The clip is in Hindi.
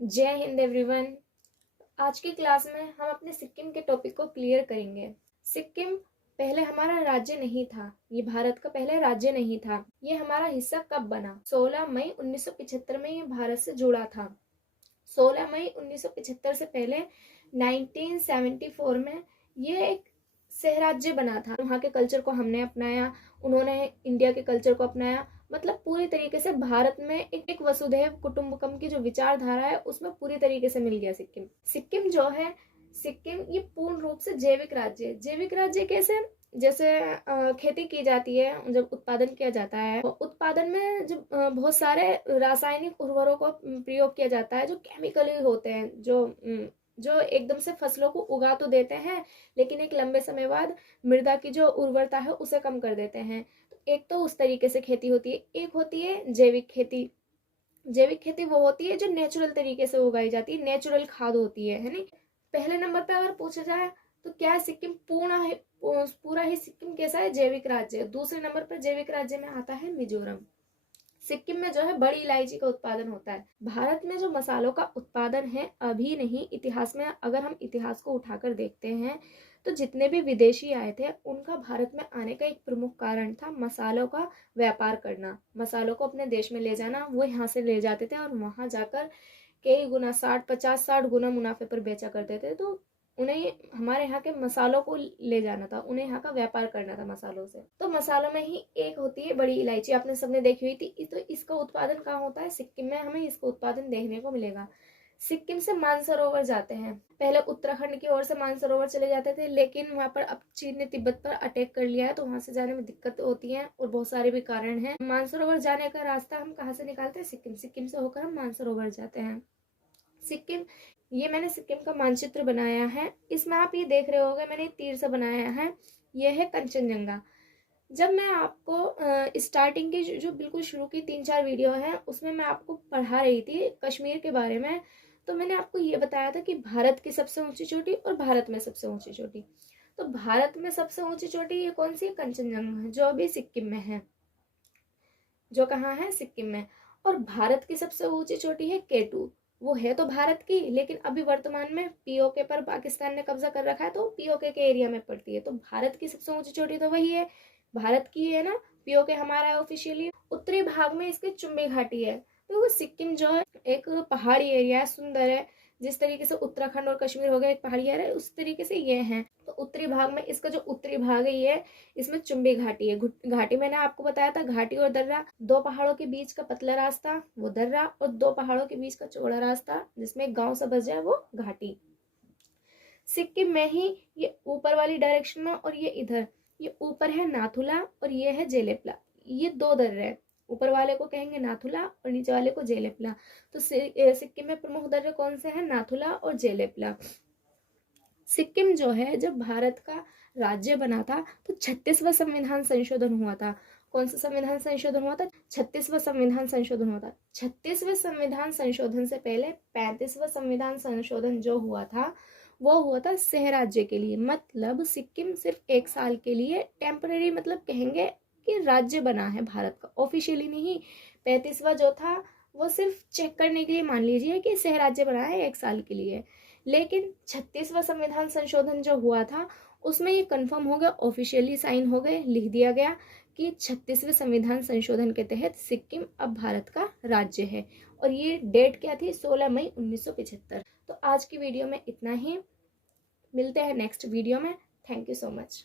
जय हिंद एवरीवन। आज की क्लास में हम अपने सिक्किम के टॉपिक को क्लियर करेंगे। सिक्किम पहले हमारा राज्य नहीं था, ये भारत का पहले राज्य नहीं था। ये हमारा हिस्सा कब बना? 16 मई 1975 में ये भारत से जुड़ा था। 16 मई 1975 से पहले 1974 में ये एक सहराज्य बना था। वहाँ के कल्चर को हमने अपनाया, उन्होंने इंडिया के कल्चर को अपनाया। मतलब पूरी तरीके से भारत में एक वसुधैव कुटुंबकम की जो विचारधारा है उसमें पूरी तरीके से मिल गया सिक्किम जो है, सिक्किम ये पूर्ण रूप से जैविक राज्य। जैविक राज्य कैसे? जैसे खेती की जाती है, जब उत्पादन किया जाता है, उत्पादन में जब बहुत सारे रासायनिक उर्वरकों का प्रयोग किया जाता है जो केमिकली होते हैं, जो एकदम से फसलों को उगा तो देते हैं लेकिन एक लंबे समय बाद मृदा की जो उर्वरता है उसे कम कर देते हैं। तो एक तो उस तरीके से खेती होती है, एक होती है जैविक खेती। जैविक खेती वो होती है जो नेचुरल तरीके से उगाई जाती है, नेचुरल खाद होती है नहीं। पहले नंबर पे अगर पूछा जाए तो क्या है, सिक्किम पूरा ही सिक्किम कैसा है? जैविक राज्य। दूसरे नंबर पर जैविक राज्य में आता है मिजोरम। सिक्किम में जो है बड़ी इलायची का उत्पादन होता है। भारत में जो मसालों का उत्पादन है, अभी नहीं, इतिहास में अगर हम इतिहास को उठाकर देखते हैं तो जितने भी विदेशी आए थे उनका भारत में आने का एक प्रमुख कारण था मसालों का व्यापार करना, मसालों को अपने देश में ले जाना। वो यहाँ से ले जाते थे और वहां जाकर कई गुना 60 गुना मुनाफे पर बेचा करते थे। तो उन्हें हमारे यहाँ के मसालों को ले जाना था, उन्हें यहाँ का व्यापार करना था मसालों से। तो मसालों में ही एक होती है बड़ी इलायची, आपने सबने देखी हुई थी। तो इसका उत्पादन कहाँ होता है? सिक्किम में हमें इसका उत्पादन देखने को मिलेगा। सिक्किम से मानसरोवर जाते हैं। पहले उत्तराखंड की ओर से मानसरोवर चले जाते थे, लेकिन वहां पर अब चीन ने तिब्बत पर अटैक कर लिया है तो वहां से जाने में दिक्कत होती है और बहुत सारे भी कारण हैं। मानसरोवर जाने का रास्ता हम कहाँ से निकालते हैं? सिक्किम से होकर हम मानसरोवर जाते हैं। सिक्किम, ये मैंने सिक्किम का मानचित्र बनाया है। इसमें आप ये देख रहे होंगे मैंने तीर से बनाया है, यह है कंचनजंगा। जब मैं आपको स्टार्टिंग की जो बिल्कुल शुरू की 3-4 वीडियो है उसमें मैं आपको पढ़ा रही थी कश्मीर के बारे में, तो मैंने आपको ये बताया था कि भारत की सबसे ऊंची चोटी और भारत में सबसे ऊंची चोटी। तो भारत में सबसे ऊंची चोटी ये कौन सी? कंचनजंगा है, जो अभी सिक्किम में है। जो कहाँ है? सिक्किम में। और भारत की सबसे ऊंची चोटी है केटू। वो है तो भारत की, लेकिन अभी वर्तमान में पीओके पर पाकिस्तान ने कब्जा कर रखा है तो पीओके के एरिया में पड़ती है। तो भारत की सबसे ऊंची चोटी तो वही है, भारत की है ना। पीओके हमारा है ऑफिशियली। उत्तरी भाग में इसकी चुम्बी घाटी है। तो सिक्किम जो है एक पहाड़ी एरिया है, सुंदर है। जिस तरीके से उत्तराखंड और कश्मीर हो गया एक पहाड़ी एरिया, उस तरीके से ये है। तो उत्तरी भाग में इसका जो उत्तरी भाग है ये, इसमें चुम्बी घाटी है। घाटी मैंने आपको बताया था, घाटी और दर्रा, दो पहाड़ों के बीच का पतला रास्ता वो दर्रा, और दो पहाड़ों के बीच का चौड़ा रास्ता जिसमें एक गांव सा बस जाए वो घाटी। सिक्किम में ही ये ऊपर वाली डायरेक्शन में, और ये इधर, ये ऊपर है नाथुला और ये है जेलेपला। ये दो दर्रे हैं, ऊपर वाले को कहेंगे नाथुला और नीचे वाले को जेलेपला। तो सिक्किम में प्रमुख दर्रे कौन से हैं? नाथुला और जेलेपला। सिक्किम जो है जब भारत का राज्य बना था तो 36वां संविधान संशोधन हुआ था। कौन सा संविधान संशोधन हुआ था? 36वां संविधान संशोधन हुआ था। 36वें संविधान संशोधन से पहले 35वां संविधान संशोधन जो हुआ था वो हुआ था सह राज्य के लिए। मतलब सिक्किम सिर्फ 1 साल के लिए टेम्पररी, मतलब कहेंगे कि राज्य बना है भारत का, ऑफिशियली नहीं। 35वां जो था वो सिर्फ चेक करने के लिए, मान लीजिए कि सह राज्य बना है 1 साल के लिए। लेकिन 36वां संविधान संशोधन जो हुआ था उसमें ये कंफर्म हो गया, ऑफिशियली साइन हो गए, लिख दिया गया कि 36वें संविधान संशोधन के तहत सिक्किम अब भारत का राज्य है। और ये डेट क्या थी? 16 मई 1975। तो आज की वीडियो में इतना ही, मिलते हैं नेक्स्ट वीडियो में। Thank you so much.